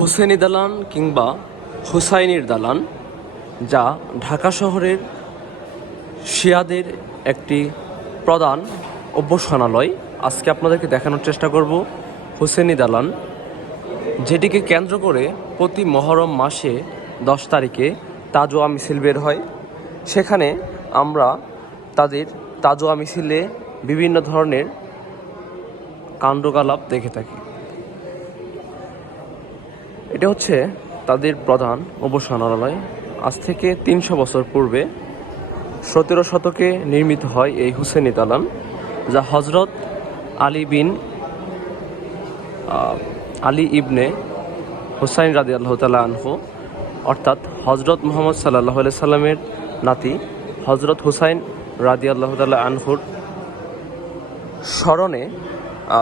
হুসেনি দালান কিংবা হুসাইনির দালান, যা ঢাকা শহরের শিয়াদের একটি প্রধান অভ্যসনালয় আজকে আপনাদেরকে দেখানোর চেষ্টা করব হুসেনি দালান, যেটিকে কেন্দ্র করে প্রতি মহরম মাসে দশ তারিখে তাজোয়া মিছিল বের হয়। সেখানে আমরা তাদের তাজোয়া মিছিলে বিভিন্ন ধরনের কাণ্ডকালাপ দেখে থাকি। এটা হচ্ছে তাদের প্রধান অবসনালয় আজ থেকে তিনশো বছর পূর্বে সতেরো শতকে নির্মিত হয় এই হুসেনি দালান যা হজরত আলী বিন আলী ইবনে হুসাইন রাদি আল্লাহ তালা আনহু, অর্থাৎ হজরত মোহাম্মদ সাল্লাহ সাল্লামের নাতি হজরত হুসাইন রাদি আল্লাহ তালা আনহুর স্মরণে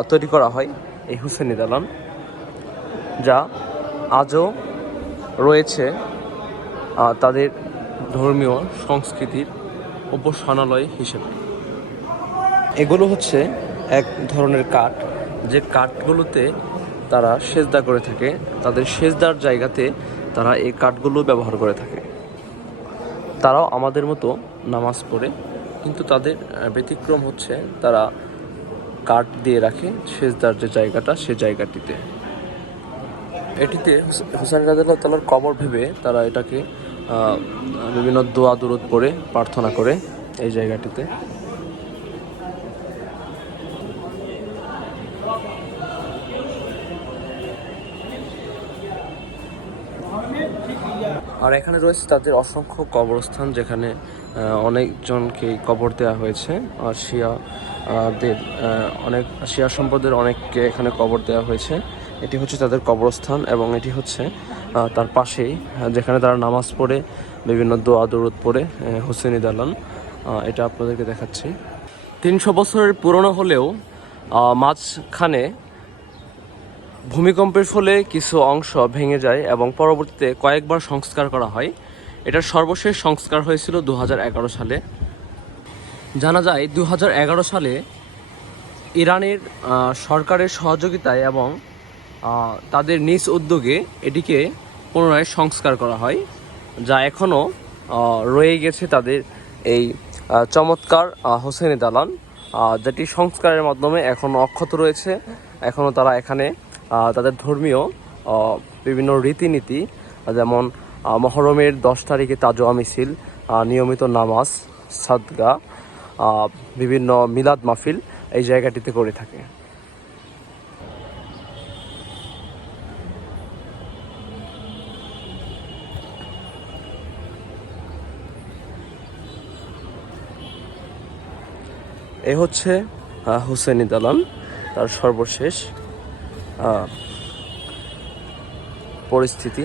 তৈরি করা হয় এই হুসেনি দালান যা আজও রয়েছে তাদের ধর্মীয় সংস্কৃতির উপাসনালয় হিসেবে। এগুলো হচ্ছে এক ধরনের কাঠ। যে কাঠগুলোতে তারা সেজদা করে থাকে, তাদের সেজদার জায়গাতে তারা এই কাঠগুলো ব্যবহার করে থাকে। তারাও আমাদের মতো নামাজ পড়ে, কিন্তু তাদের ব্যতিক্রম হচ্ছে তারা কাঠ দিয়ে রাখে সেজদার যে জায়গাটা, সে জায়গাটিতে। এটিতে হুস- হুসাইন রাজাল্লাহ তালার কবর ভেবে তারা এটাকে বিভিন্ন দোয়া দুরুদ পড়ে প্রার্থনা করে এই জায়গাটিতে। আর এখানে রয়েছে তাদের অসংখ্য কবরস্থান যেখানে অনেকজনকে কবর দেওয়া হয়েছে। আর শিয়া আহ, দের অনেক শিয়া সম্পদের অনেককে এখানে কবর দেওয়া হয়েছে। এটি হচ্ছে তাদের কবরস্থান এবং এটি হচ্ছে তার পাশেই যেখানে তারা নামাজ পড়ে, বিভিন্ন দোয়া দরুদ পড়ে হোসেনি দালান এটা আপনাদেরকে দেখাচ্ছি। তিনশো বছরের পুরনো হলেও মাঝখানে ভূমিকম্পের ফলে কিছু অংশ ভেঙে যায় এবং পরবর্তীতে কয়েকবার সংস্কার করা হয়। এটার সর্বশেষ সংস্কার হয়েছিল দু হাজার এগারো সালে। জানা যায় দু হাজার এগারো সালে ইরানের সরকারের সহযোগিতায় এবং তাদের নিজ উদ্যোগে এটিকে পুনরায় সংস্কার করা হয়, যা এখনও রয়ে গেছে তাদের এই চমৎকার হোসেনি দালান যেটি সংস্কারের মাধ্যমে এখনও অক্ষত রয়েছে। এখনও তারা এখানে তাদের ধর্মীয় বিভিন্ন রীতিনীতি, যেমন মহরমের দশ তারিখে তাজোয়া মিছিল নিয়মিত নামাজ, সাদগা বিভিন্ন মিলাদ মাহফিল এই জায়গাটিতে করে থাকে। এ হচ্ছে হুসেন দালান তার সর্বশেষ পরিস্থিতি।